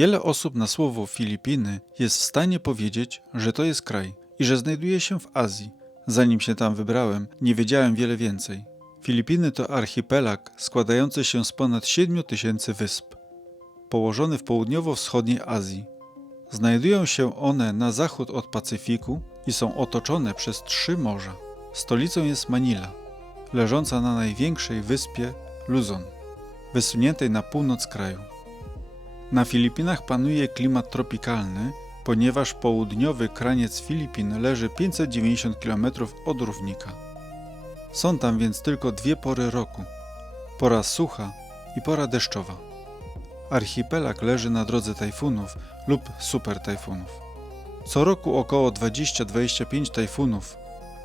Wiele osób na słowo Filipiny jest w stanie powiedzieć, że to jest kraj i że znajduje się w Azji. Zanim się tam wybrałem, nie wiedziałem wiele więcej. Filipiny to archipelag składający się z ponad 7 tysięcy wysp, położony w południowo-wschodniej Azji. Znajdują się one na zachód od Pacyfiku i są otoczone przez trzy morza. Stolicą jest Manila, leżąca na największej wyspie Luzon, wysuniętej na północ kraju. Na Filipinach panuje klimat tropikalny, ponieważ południowy kraniec Filipin leży 590 km od równika. Są tam więc tylko dwie pory roku: pora sucha i pora deszczowa. Archipelag leży na drodze tajfunów lub supertajfunów. Co roku około 20-25 tajfunów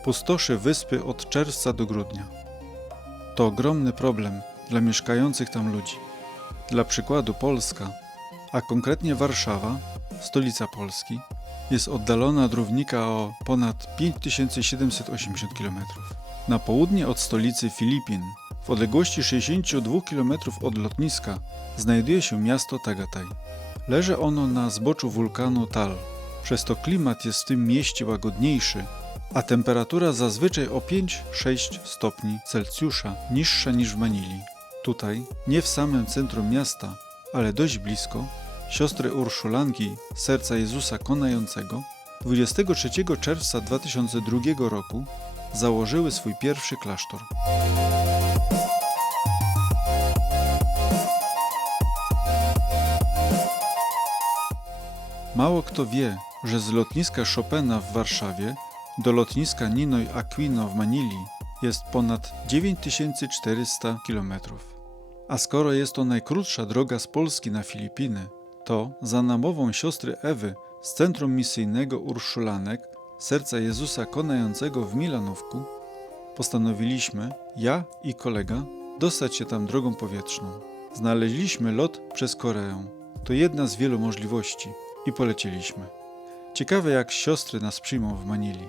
pustoszy wyspy od czerwca do grudnia. To ogromny problem dla mieszkających tam ludzi. Dla przykładu Polska, a konkretnie Warszawa, stolica Polski, jest oddalona od równika o ponad 5780 km. Na południe od stolicy Filipin, w odległości 62 km od lotniska, znajduje się miasto Tagataj. Leży ono na zboczu wulkanu Tal. Przez to klimat jest w tym mieście łagodniejszy, a temperatura zazwyczaj o 5-6 stopni Celsjusza niższa niż w Manili. Tutaj, nie w samym centrum miasta, ale dość blisko, siostry Urszulanki Serca Jezusa Konającego 23 czerwca 2002 roku założyły swój pierwszy klasztor. Mało kto wie, że z lotniska Chopina w Warszawie do lotniska Ninoy Aquino w Manili jest ponad 9400 km. A skoro jest to najkrótsza droga z Polski na Filipiny, to za namową siostry Ewy z Centrum Misyjnego Urszulanek Serca Jezusa Konającego w Milanówku postanowiliśmy, ja i kolega, dostać się tam drogą powietrzną. Znaleźliśmy lot przez Koreę. To jedna z wielu możliwości i polecieliśmy. Ciekawe jak siostry nas przyjmą w Manili.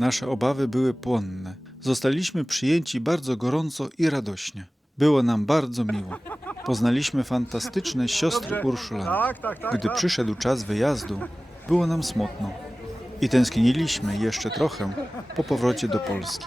Nasze obawy były płonne. Zostaliśmy przyjęci bardzo gorąco i radośnie. Było nam bardzo miło. Poznaliśmy fantastyczne siostry Urszulany. Tak, tak, tak. Gdy przyszedł czas wyjazdu, było nam smutno i tęskniliśmy jeszcze trochę po powrocie do Polski.